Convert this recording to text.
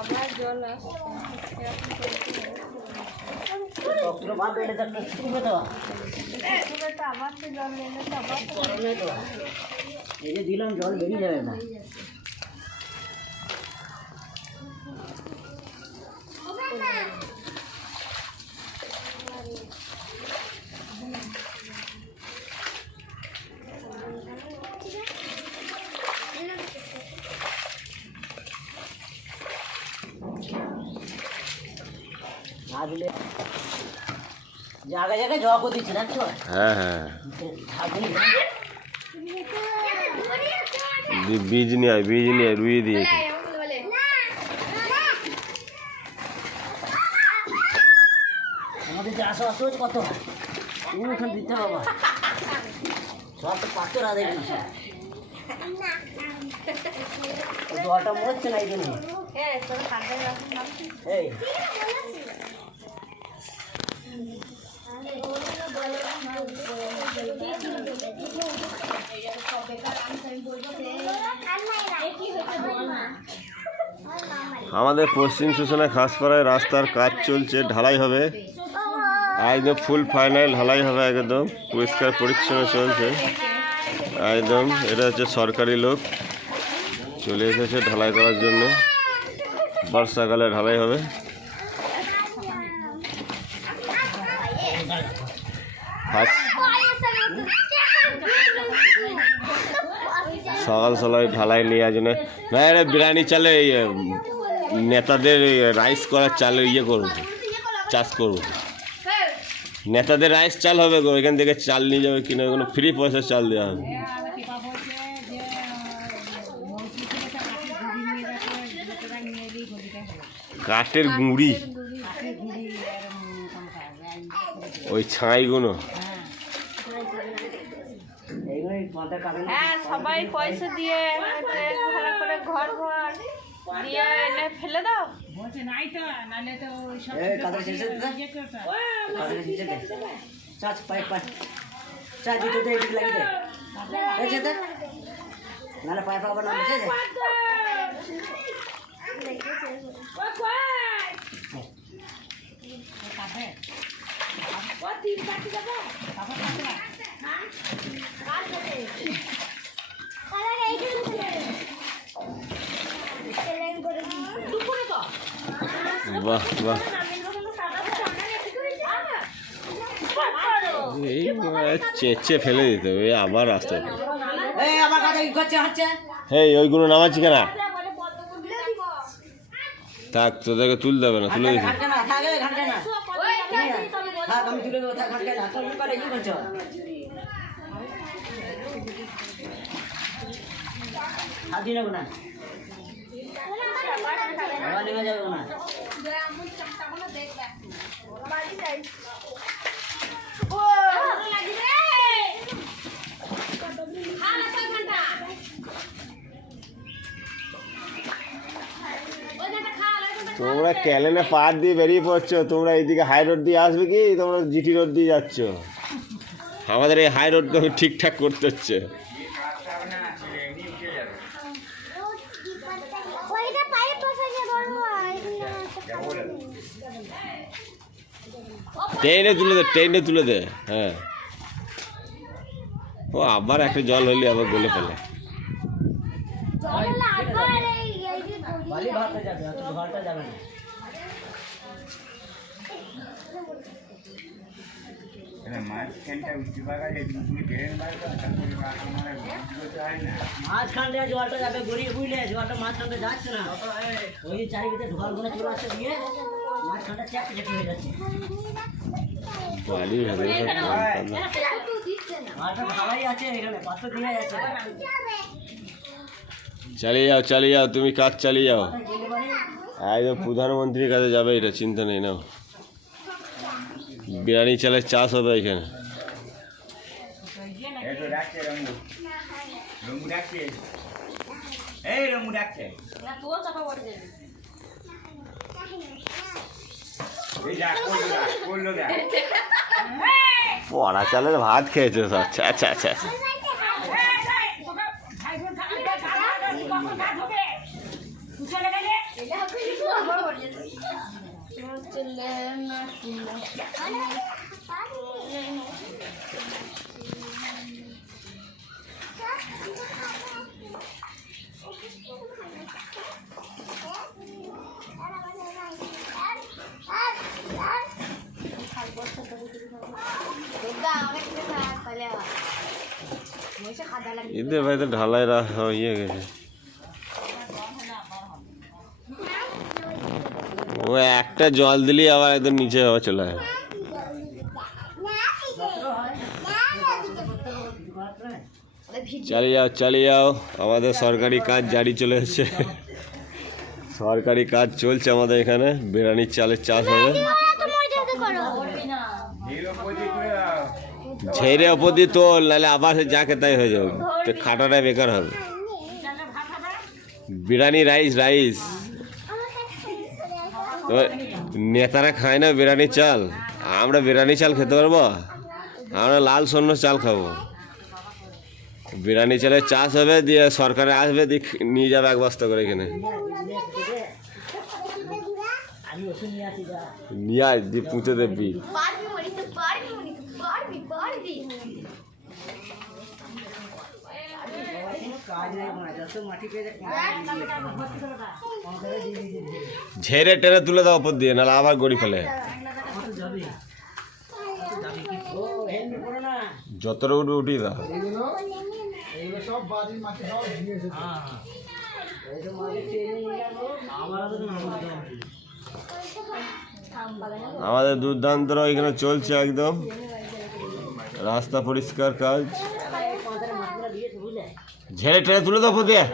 আবার জল দিলাম জল বেরিয়ে যাবে না। জায়গায় জায়গায় জল করে দিচ্ছে দেখছো? হ্যাঁ হ্যাঁ, বীজ নিয়ে রুইয়ে দিয়েছে। আমাদের যে আশা কত ওখানে দিতে হবে সব তো পাথর আদায় করছে জলটা মরছে না এই জন্য। এই আমাদের পশ্চিম শুশনা খাসপাড়ায় রাস্তার কাজ চলছে, ঢালাই হবে একদম, ফুল ফাইনাল ঢালাই হবে একদম, পরিষ্কার পরিচ্ছন্ন চলছে একদম। এটা হচ্ছে সরকারি লোক চলে এসেছে ঢালাই করার জন্য, বর্ষাকালে ঢালাই হবে। সকাল সকাল ঢালাই নেওয়ার জন্য না, এটা বিরিয়ানি চালে নেতাদের রাইস করার চালে করবো, চাষ করবো। নেতাদের রাইস চাল হবে গো, এখান থেকে চাল নিয়ে যাবে কিনা, কোনো ফ্রি পয়সা চাল দেওয়া হবে। কাঠের গুঁড়ি, ওই ছাইগুলো। হ্যাঁ, সবাই পয়সা দিয়ে ভালো করে ঘর ঘর দিয়ে এনে ফেলে দাও। বাহ বাহ, এই চেঁচে ফেলে দিতে হবে আবার আসতে। হ্যাঁ, ওইগুলো নামাচ্ছি কেনা থাক, তোদেরকে তুলতে হবে না, তুলে দিচ্ছি। তোমরা ক্যালেনে পার দিয়ে বেরিয়ে পড়ছো, তোমরা এইদিকে হাই রোড দিয়ে আসবে কি, তোমরা জিটি রোড দিয়ে যাচ্ছ। আমাদের এই হাই রোডকে ঠিকঠাক করতে হচ্ছে। ট্রেনে তুলে দে। হ্যাঁ, ও আবার একটা জল হইলে আবার গলে ফেলে। মাঝখানটা জলটা যাবে গড়িয়ে বুঝলে, জলটা মাঝখানটা যাচ্ছে না, ওই চারিদিকে ঢোল গুলো চলে আসছে দিয়ে মাঝখানটা চ্যাপে চ্যাপে হয়ে যাচ্ছে। চালিয়ে যাও তুমি, কাজ চালিয়ে যাও। একদম প্রধানমন্ত্রীর কাছে যাবে, এটা চিন্তা নেই। নাও, বিরিয়ানি চালের চাষ হবে এখানে। পড়া চালের ভাত খেয়েছো সব। আচ্ছা আচ্ছা আচ্ছা ঈদের ভাই তো ঢালাই ইয়ে গেছে। ও একটা জল দিলেই আবার একদম নিচে হওয়া চলে যায়। চালিয়ে যাও আমাদের সরকারি কাজ জারি চলে এসেছে। সরকারি কাজ চলছে আমাদের এখানে। বিরিয়ানির চালের চাষ হবে। ঝেড়ে ওপর দিয়ে তোল, নাহলে আবার যাকে তাই হয়ে যাবে, তো খাটাটা বেকার হবে। বিরিয়ানি রাইস নেতারা খায় না বিরিয়ানি চাল, আমরা বিরিয়ানি চাল খেতে পারবো? আমরা লাল সন্ন চাল খাবো। বিরিয়ানি চালের চাষ হবে, দিয়ে সরকারে আসবে, দিয়ে নিয়ে যাবে এক বস্তা করে এখানে নিয়ে আস, দিয়ে পুঁতে দেবি। ঝেড়ে টেনে তুলে দাও ওপর দিয়ে, নাহলে আবার গড়ি ফেলে। যতটা উঠে উঠিয়ে দাও। আমাদের দুর্দান্ত এখানে চলছে একদম রাস্তা পরিষ্কার কাজ। ঝেড়ে টেনে তুলে দাও দিয়ে।